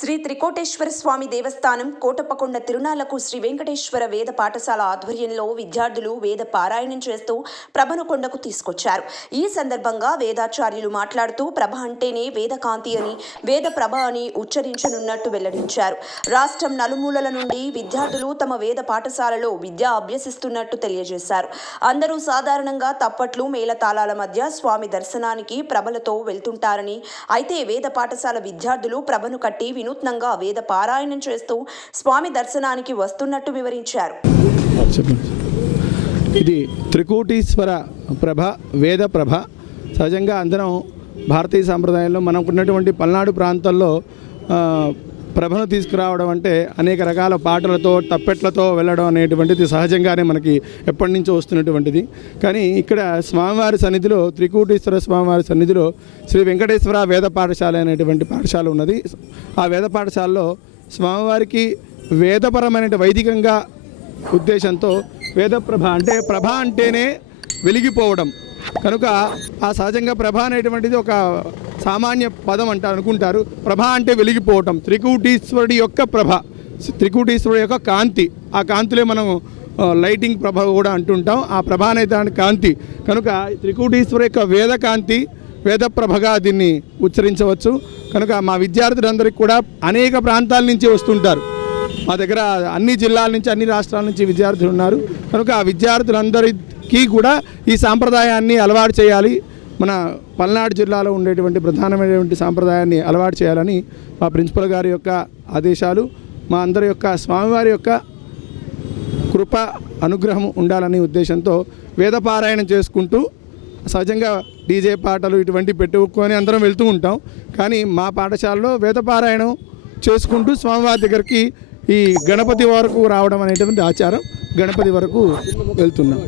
శ్రీ త్రికోటేశ్వర స్వామి దేవస్థానం కోటప్పకొండ తిరునాళ్ళకు శ్రీ వెంకటేశ్వర వేద పాఠశాల ఆధ్వర్యంలో విద్యార్థులు వేద పారాయణం చేస్తూ ప్రభను కొండకు తీసుకొచ్చారు. ఈ సందర్భంగా వేదాచార్యులు మాట్లాడుతూ ప్రభ అంటేనే వేదకాంతి అని వేద ప్రభ అని ఉచ్చరించనున్నట్టు వెల్లడించారు. రాష్ట్రం నలుమూలల నుండి విద్యార్థులు తమ వేద పాఠశాలలో విద్య అభ్యసిస్తున్నట్టు తెలియజేశారు. అందరూ సాధారణంగా తప్పట్లు మేళతాళాల మధ్య స్వామి దర్శనానికి ప్రభలతో వెళ్తుంటారని అయితే వేద పాఠశాల విద్యార్థులు ప్రభను కట్టి వినూత్నంగా వేద పారాయణం చేస్తూ స్వామి దర్శనానికి వస్తున్నట్టు వివరించారు. ఇది త్రికూటీశ్వర ప్రభ వేద ప్రభ. సహజంగా అందరం భారతీయ సాంప్రదాయంలో మనకున్నటువంటి పల్నాడు ప్రాంతాల్లో ప్రభను తీసుకురావడం అంటే అనేక రకాల పాటలతో తప్పెట్లతో వెళ్ళడం అనేటువంటిది సహజంగానే మనకి ఎప్పటి నుంచో వస్తున్నటువంటిది. కానీ ఇక్కడ స్వామివారి సన్నిధిలో త్రికూటీశ్వర స్వామివారి సన్నిధిలో శ్రీ వెంకటేశ్వర వేద పాఠశాల అనేటువంటి పాఠశాల ఉన్నది. ఆ వేద పాఠశాలలో స్వామివారికి వేదపరమైన వైదికంగా ఉద్దేశంతో వేదప్రభ అంటే ప్రభ అంటేనే వెలిగిపోవడం. కనుక ఆ సహజంగా ప్రభ అనేటువంటిది ఒక సామాన్య పదం అంటారు అనుకుంటారు. ప్రభ అంటే వెలిగిపోవటం. త్రికూటీశ్వరుడి యొక్క ప్రభ. త్రికూటీశ్వరుడి యొక్క కాంతి. ఆ కాంతిలో మనం లైటింగ్ ప్రభ కూడా అంటుంటాం. ఆ ప్రభ అనే దాని కాంతి. కనుక త్రికూటీశ్వరు యొక్క వేద కాంతి వేద ప్రభగా దీన్ని ఉచ్చరించవచ్చు. కనుక మా విద్యార్థులందరికీ కూడా అనేక ప్రాంతాల నుంచి వస్తుంటారు. మా దగ్గర అన్ని జిల్లాల నుంచి అన్ని రాష్ట్రాల నుంచి విద్యార్థులు ఉన్నారు. కనుక ఆ విద్యార్థులందరికీ కూడా ఈ సాంప్రదాయాన్ని అలవాటు చేయాలి. మన పల్నాడు జిల్లాలో ఉండేటువంటి ప్రధానమైనటువంటి సాంప్రదాయాన్ని అలవాటు చేయాలని మా ప్రిన్సిపల్ గారి యొక్క ఆదేశాలు మా అందరి యొక్క స్వామివారి యొక్క కృప అనుగ్రహం ఉండాలనే ఉద్దేశంతో వేదపారాయణం చేసుకుంటూ సహజంగా డీజే పాటలు ఇటువంటి పెట్టుకొని అందరం వెళ్తూ ఉంటాం. కానీ మా పాఠశాలలో వేదపారాయణం చేసుకుంటూ స్వామివారి దగ్గరికి ఈ గణపతి వరకు రావడం అనేటువంటి ఆచారం గణపతి వరకు వెళ్తున్నాం.